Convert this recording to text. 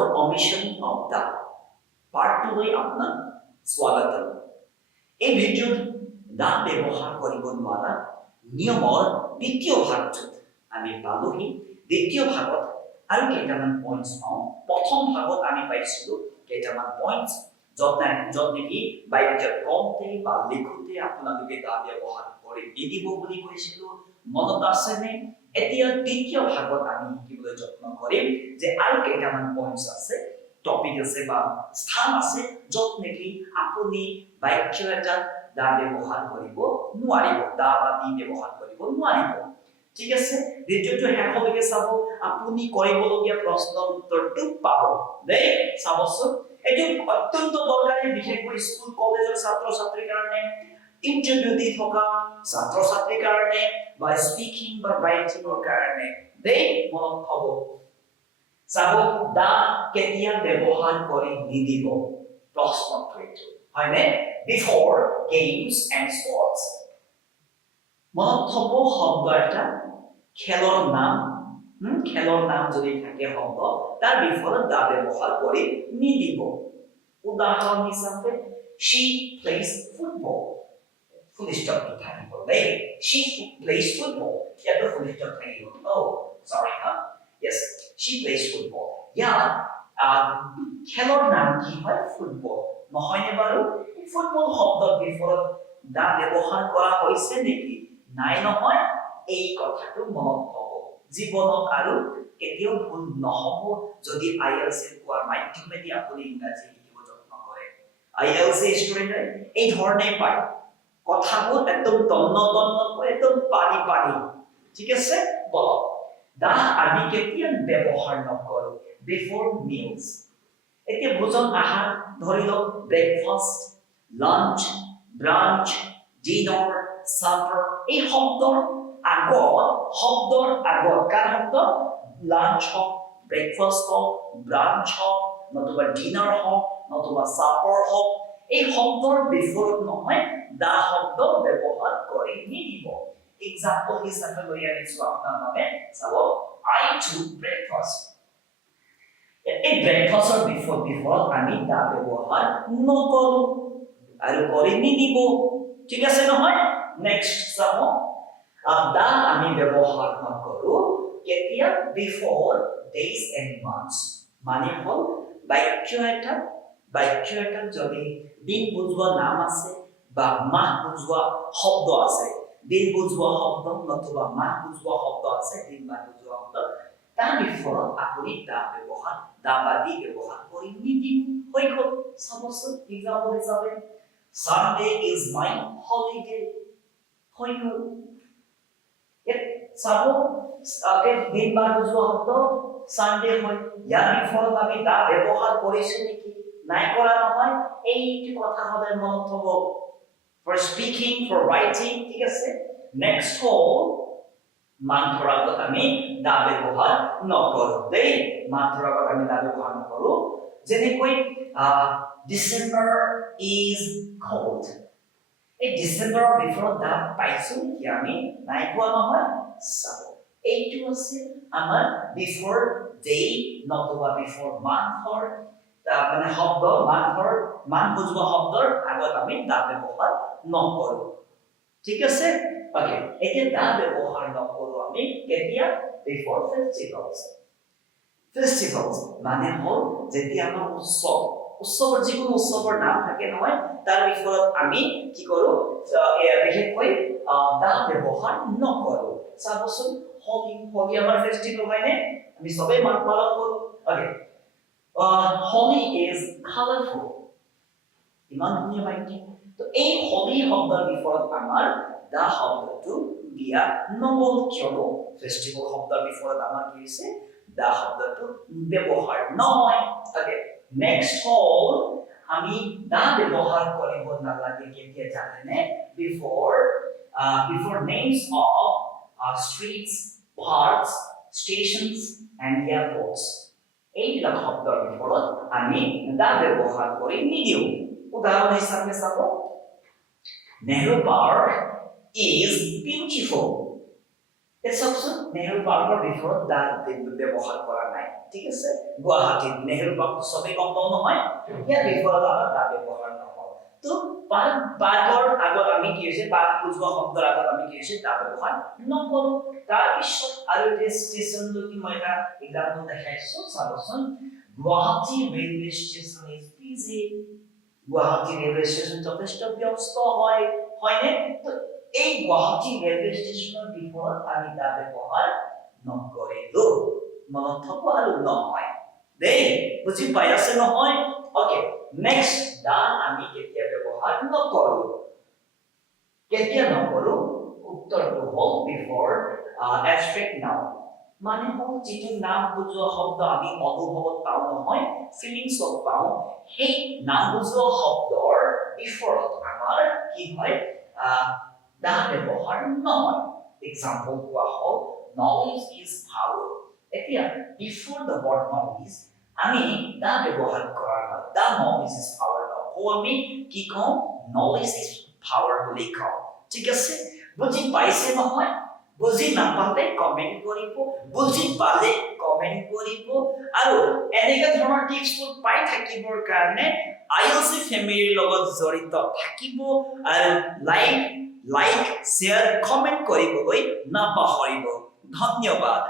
for omission of the part 2 লৈ আপোনাক স্বাগতম এই ভিডিঅ'ত দা ব্যৱহাৰ কৰিব নোৱাৰা নিয়মৰ দ্বিতীয় ভাগটোত আমি পালোহি দ্বিতীয় ভাগত আৰু কেইটামান পইণ্টছ পাওঁ প্ৰথম ভাগত আমি পাইছিলোঁ কেইটামান পইণ্টছ যত নেকি বাক্যত কওঁতে বা লিখোঁতে আপোনালোকে দা ব্যৱহাৰ কৰি নিদিব বুলি কৈছিলোঁ মনত আছেনে এতিয়া দ্বিতীয় ভাগত আমি শিকিবলৈ যত্ন কৰিম যে আৰু কেইটামান পইণ্টছ আছে টপিক আছে বা স্থান আছে যত নেকি আপুনি বাক্য এটা দা ব্যৱহাৰ কৰিব নোৱাৰিব দা বা দি ব্যৱহাৰ কৰিব নোৱাৰিব ঠিক আছে ভিডিঅ'টো শেষলৈকে চাব আপুনি কৰিবলগীয়া প্ৰশ্নৰ উত্তৰটো পাব দেই চাবচোন এইটো অত্যন্ত দৰকাৰী বিশেষকৈ স্কুল কলেজৰ ছাত্ৰ ছাত্ৰীৰ কাৰণে ইন্টাৰভিউ দি থকা ছাত্ৰ ছাত্ৰীৰ কাৰণে বা স্পিকিং বা ৰাইটিংৰ কাৰণে দেই মনত থব চাব দা কেতিয়া ব্যৱহাৰ কৰি নিদিব প্ৰশ্নটো এইটো হয়নে বিফৰ গেমছ এণ্ড স্পৰ্টছ মনত থব শব্দ এটা খেলৰ নাম যদি থাকে শব্দ তাৰ বিফৰত দা ব্যৱহাৰ কৰি নিদিব উদাহৰণ হিচাপে she plays football full stop to থাকিব দেই she plays football ইয়াতে full stop থাকিব oh sorry yes she plays football ইয়াত খেলৰ নাম কি হয় ফুটবল নহয়নে বাৰু ফুটবল শব্দৰ বিফৰত দা ব্যৱহাৰ কৰা হৈছে নেকি নাই নহয় এই কথাটো মনত হ'ব জীৱনত আৰু কেতিয়াও ভুল নহ'ব যদি IELTS কোৱাৰ মাধ্যমেদি আপুনি ইংৰাজী শিকিব যত্ন কৰে IELTS ষ্টুডেণ্টে এই ধৰণে পায় কথাবোৰ একদম তন্নতন্নকৈ একদম পানী ঠিক আছে বলক দা আমি কেতিয়া ব্যৱহাৰ নকৰোঁ বিফৰ মিলছ এতিয়া ভোজন আহাৰ ধৰি লওক ব্ৰেকফাষ্ট লাঞ্চ ব্ৰাঞ্চ ডিনাৰ সাপাৰ এই শব্দৰ আগত কাৰ শব্দ লাঞ্চ হওক ব্ৰেকফাষ্ট হওক ব্ৰাঞ্চ হওক নতুবা ডিনাৰ হওক নতুবা সাপাৰ হওক এই শব্দৰ বিফৰত নহয় দা শব্দ ব্যৱহাৰ কৰি নিদিব এক্সাম্পল হিচাপে লৈ আনিছোঁ আপোনাৰ বাবে চাব I took breakfast এই ব্ৰেকফাষ্টৰ বিফৰত আমি দা ব্যৱহাৰ নকৰোঁ আৰু কৰি নিদিব ঠিক আছে নহয় নেক্সট চাব দা আমি ব্যৱহাৰ নকৰোঁ কেতিয়া বিফৰ ডেইজ এণ্ড মান্থছ মানে হ'ল বাক্য এটা যদি দিন বুজোৱা নাম আছে বা মাহ বুজোৱা শব্দ আছে দিন বুজোৱা শব্দ নতুবা মাহ বুজোৱা শব্দ আছে দিন মাহ বুজোৱা শব্দ তাৰ বিফৰত আপুনি দা বা দি ব্যৱহাৰ কৰি নিদিব হৈ গ'ল চাবচোন এক্সাম্পল হিচাপে Sunday is my holiday হৈ গ'ল চাব দিন বাৰ বুজোৱা শব্দ Sunday হয় ইয়াৰ বিফৰত আমি দা ব্যৱহাৰ কৰিছোঁ নেকি নাই কৰা নহয় এইটো কথা সদায় মনত থব for speaking for writing ঠিক আছে next হ'ল মান্থৰ আগত আমি দা ব্যৱহাৰ নকৰোঁ দেই মান্থৰ আগত আমি দা ব্যৱহাৰ নকৰোঁ যেনেকৈ December is cold এই ডিসেম্বৰৰ বিফৰত দা পাইছোঁ নেকি আমি নাই পোৱা নহয় চাব এইটো আছে আমাৰ বিফৰ ডে নতুবা বিফৰ মান্থৰ মানে শব্দ মান বুজোৱা শব্দৰ আগত আমি দা ব্যৱহাৰ নকৰোঁ ঠিক আছে ওকে এতিয়া দা ব্যৱহাৰ নকৰোঁ আমি কেতিয়া বিফৰ ফেষ্টিভেলছ মানে হ'ল যেতিয়া আমাৰ উৎসৱৰ যিকোনো উৎসৱৰ নাম থাকে নহয় তাৰ বিফৰত আমি কি কৰোঁ বিশেষকৈ দা ব্যৱহাৰ নকৰোঁ চাবচোন হোলি আমাৰ ফেষ্টিভেল হয়নে আমি সবেই পালন কৰোঁ ওকে Holy is colorful. ইমান ধুনীয়া বাক্য তো এই হোলি শব্দৰ বিফৰত আমাৰ দা শব্দটো দিয়া নগ'ল কিয়নো ফেষ্টিভেল শব্দৰ বিফৰত আমাৰ কি হৈছে দা শব্দটো ব্যৱহাৰ নহয় ওকে নেক্সট হ'ল আমি দা ব্যৱহাৰ কৰিব নালাগে কেতিয়া জানেনে before names of streets parks stations and airports এইবিলাক শব্দৰ বিফলত আমি দা ব্যৱহাৰ কৰি নিদিওঁ উদাহৰণ হিচাপে চাব Nehru Park is beautiful এতিয়া চাওকচোন নেহেৰু পাৰ্কৰ বিষয়ত দা ব্যৱহাৰ কৰা নাই ঠিক আছে গুৱাহাটীত নেহেৰু পাৰ্কটো চবেই গম পাওঁ নহয় ইয়াৰ বিষয়ত আমাৰ দা ব্যৱহাৰ নহয় তো পাৰ্কৰ আগত আমি কি হৈছে পাৰ্ক বুজোৱা শব্দৰ আগত আমি কি হৈছে দা ব্যৱহাৰ নকৰোঁ তাৰপিছত আৰু এটা ষ্টেচনলৈকে মই এটা এক্সাম্পল দেখাইছো চাবচোন Guwahati railway station is busy Guwahati railway station যথেষ্ট ব্যস্ত হয় হয়নে তো এই গুৱাহাটী ৰেলৱে ষ্টেচনৰ বিষয়ত আমি দা ব্যৱহাৰ নকৰিলো মনত থব আৰু নহয় দেই বুজি পাই আছে নহয় ওকে নেক্সট দা আমি কেতিয়া ব্যৱহাৰ নকৰো উত্তৰটো হ'ল বিফৰ এবষ্ট্ৰেক্ট নাউন মানে হ'ল যিটো নাম বুজোৱা শব্দ আমি অনুভৱত পাওঁ নহয় ফিলিংছত পাওঁ সেই নাম বুজোৱা শব্দৰ বিফৰত আমাৰ কি হয় দা ব্যৱহাৰ নহয় এক্সাম্পল কোৱা হ'ল knowledge is power এতিয়া before the word knowledge আমি দা ব্যৱহাৰ কৰা হয় দা knowledge is power নকওঁ আমি কি কওঁ knowledge is power বুলি কওঁ ঠিক আছে বুজি পাইছে নহয় বুজি নাপালে কমেন্ট কৰিব বুজি পালে কমেন্ট কৰিব আৰু এনেকা ধৰণৰ টিপছবোৰ পাই থাকিবৰ কাৰণে আইএলসি ফেমিলিৰ লগত জড়িত থাকিব আৰু লাইক শ্বেয়াৰ কমেন্ট কৰিবলৈ নাপাহৰিব ধন্যবাদ